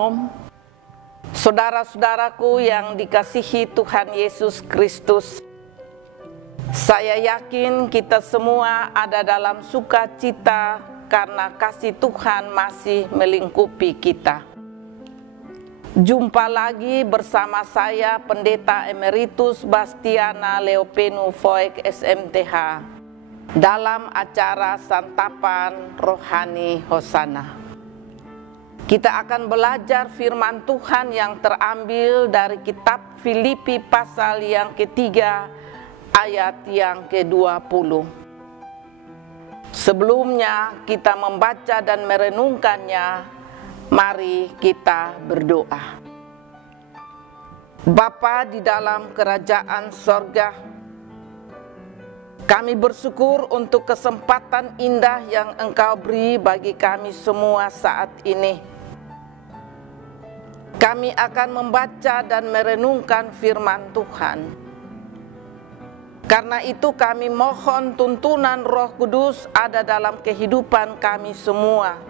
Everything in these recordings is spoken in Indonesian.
Shalom, saudara-saudaraku yang dikasihi Tuhan Yesus Kristus. Saya yakin kita semua ada dalam sukacita karena kasih Tuhan masih melingkupi kita. Jumpa lagi bersama saya Pendeta Emeritus Bastiana Leopenu Voek SMTH dalam acara Santapan Rohani Hosana. Kita akan belajar firman Tuhan yang terambil dari kitab Filipi pasal yang ketiga ayat yang ke-20. Sebelumnya kita membaca dan merenungkannya, mari kita berdoa. Bapa di dalam kerajaan sorga, kami bersyukur untuk kesempatan indah yang Engkau beri bagi kami semua saat ini. Kami akan membaca dan merenungkan firman Tuhan. Karena itu kami mohon tuntunan Roh Kudus ada dalam kehidupan kami semua.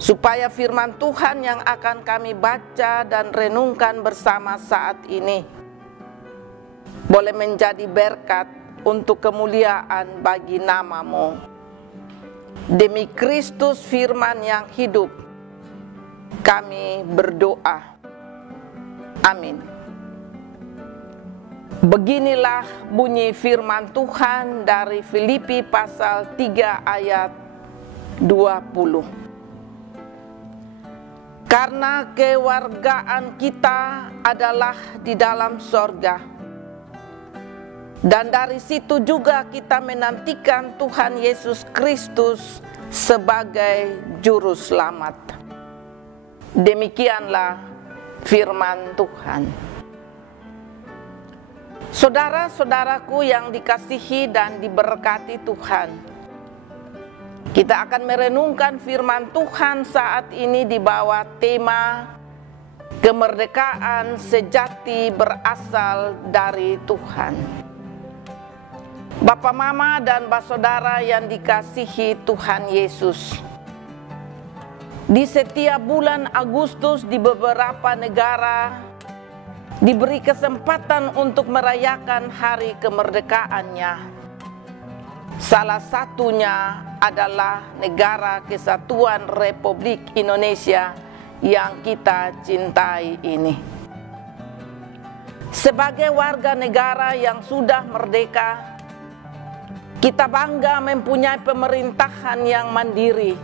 Supaya firman Tuhan yang akan kami baca dan renungkan bersama saat ini boleh menjadi berkat untuk kemuliaan bagi nama-Mu. Demi Kristus firman yang hidup, kami berdoa. Amin. Beginilah bunyi firman Tuhan dari Filipi pasal 3 ayat 20. Karena kewargaan kita adalah di dalam sorga, dan dari situ juga kita menantikan Tuhan Yesus Kristus sebagai Juru Selamat. Demikianlah firman Tuhan. Saudara-saudaraku yang dikasihi dan diberkati Tuhan, kita akan merenungkan firman Tuhan saat ini di bawah tema kemerdekaan sejati berasal dari Tuhan. Bapak, Mama, dan saudara yang dikasihi Tuhan Yesus, di setiap bulan Agustus di beberapa negara diberi kesempatan untuk merayakan hari kemerdekaannya. Salah satunya adalah Negara Kesatuan Republik Indonesia yang kita cintai ini. Sebagai warga negara yang sudah merdeka, kita bangga mempunyai pemerintahan yang mandiri.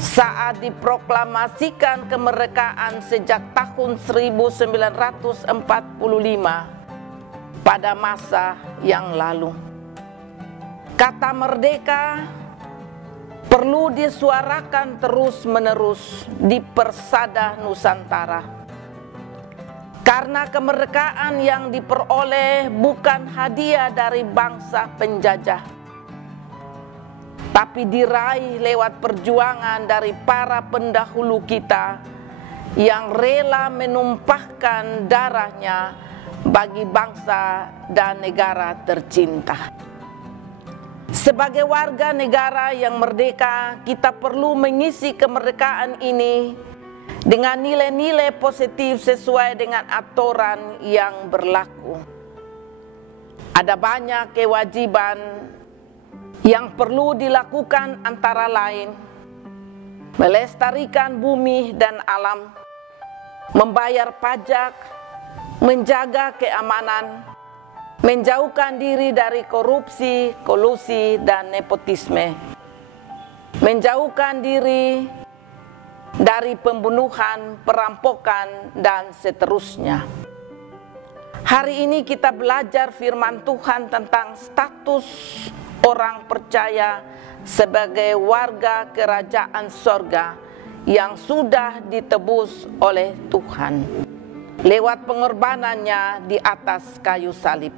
Saat diproklamasikan kemerdekaan sejak tahun 1945 pada masa yang lalu, kata merdeka perlu disuarakan terus-menerus di persada Nusantara. Karena kemerdekaan yang diperoleh bukan hadiah dari bangsa penjajah, tapi diraih lewat perjuangan dari para pendahulu kita yang rela menumpahkan darahnya bagi bangsa dan negara tercinta. Sebagai warga negara yang merdeka, kita perlu mengisi kemerdekaan ini dengan nilai-nilai positif sesuai dengan aturan yang berlaku. Ada banyak kewajiban yang perlu dilakukan, antara lain melestarikan bumi dan alam, membayar pajak, menjaga keamanan, menjauhkan diri dari korupsi, kolusi, dan nepotisme, menjauhkan diri dari pembunuhan, perampokan, dan seterusnya. Hari ini kita belajar firman Tuhan tentang status orang percaya sebagai warga kerajaan sorga yang sudah ditebus oleh Tuhan lewat pengorbanannya di atas kayu salib.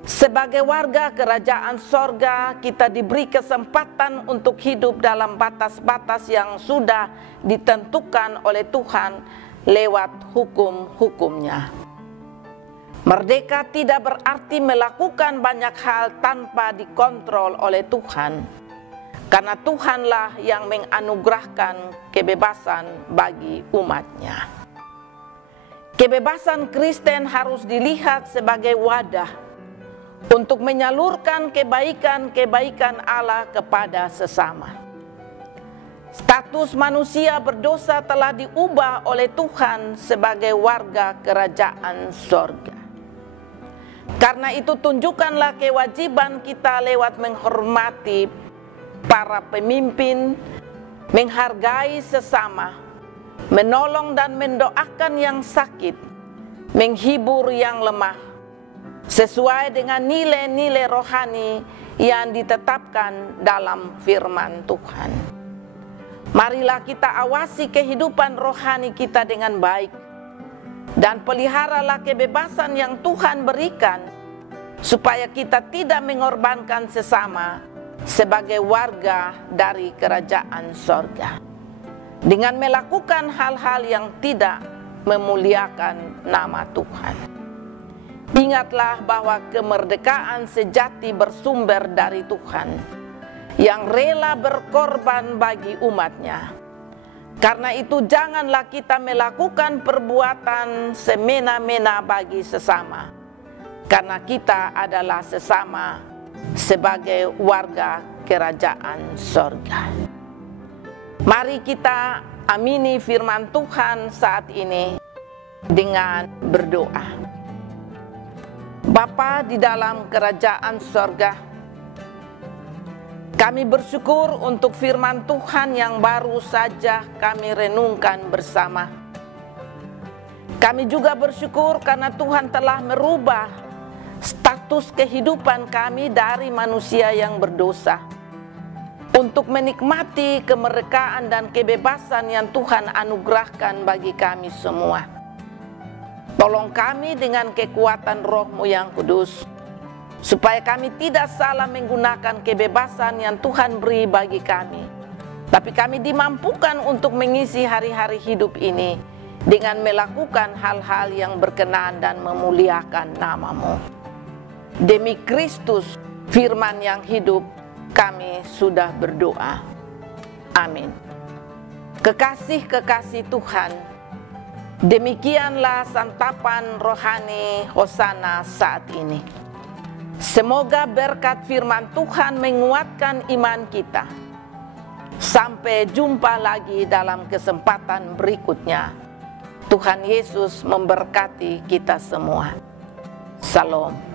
Sebagai warga kerajaan sorga, kita diberi kesempatan untuk hidup dalam batas-batas yang sudah ditentukan oleh Tuhan lewat hukum-hukumnya. Merdeka tidak berarti melakukan banyak hal tanpa dikontrol oleh Tuhan, karena Tuhanlah yang menganugerahkan kebebasan bagi umatnya. Kebebasan Kristen harus dilihat sebagai wadah untuk menyalurkan kebaikan-kebaikan Allah kepada sesama. Status manusia berdosa telah diubah oleh Tuhan sebagai warga kerajaan sorga. Karena itu tunjukkanlah kewajiban kita lewat menghormati para pemimpin, menghargai sesama, menolong dan mendoakan yang sakit, menghibur yang lemah, sesuai dengan nilai-nilai rohani yang ditetapkan dalam firman Tuhan. Marilah kita awasi kehidupan rohani kita dengan baik, dan peliharalah kebebasan yang Tuhan berikan, supaya kita tidak mengorbankan sesama sebagai warga dari kerajaan sorga, dengan melakukan hal-hal yang tidak memuliakan nama Tuhan. Ingatlah bahwa kemerdekaan sejati bersumber dari Tuhan, yang rela berkorban bagi umatnya. Karena itu janganlah kita melakukan perbuatan semena-mena bagi sesama, karena kita adalah sesama sebagai warga kerajaan sorga. Mari kita amini firman Tuhan saat ini dengan berdoa. Bapa di dalam kerajaan sorga, kami bersyukur untuk firman Tuhan yang baru saja kami renungkan bersama. Kami juga bersyukur karena Tuhan telah merubah status kehidupan kami dari manusia yang berdosa, untuk menikmati kemerdekaan dan kebebasan yang Tuhan anugerahkan bagi kami semua. Tolong kami dengan kekuatan Roh-Mu yang kudus, supaya kami tidak salah menggunakan kebebasan yang Tuhan beri bagi kami, tapi kami dimampukan untuk mengisi hari-hari hidup ini dengan melakukan hal-hal yang berkenan dan memuliakan nama-Mu. Demi Kristus, firman yang hidup, kami sudah berdoa. Amin. Kekasih-kekasih Tuhan, demikianlah santapan rohani Hosana saat ini. Semoga berkat firman Tuhan menguatkan iman kita. Sampai jumpa lagi dalam kesempatan berikutnya. Tuhan Yesus memberkati kita semua. Salam.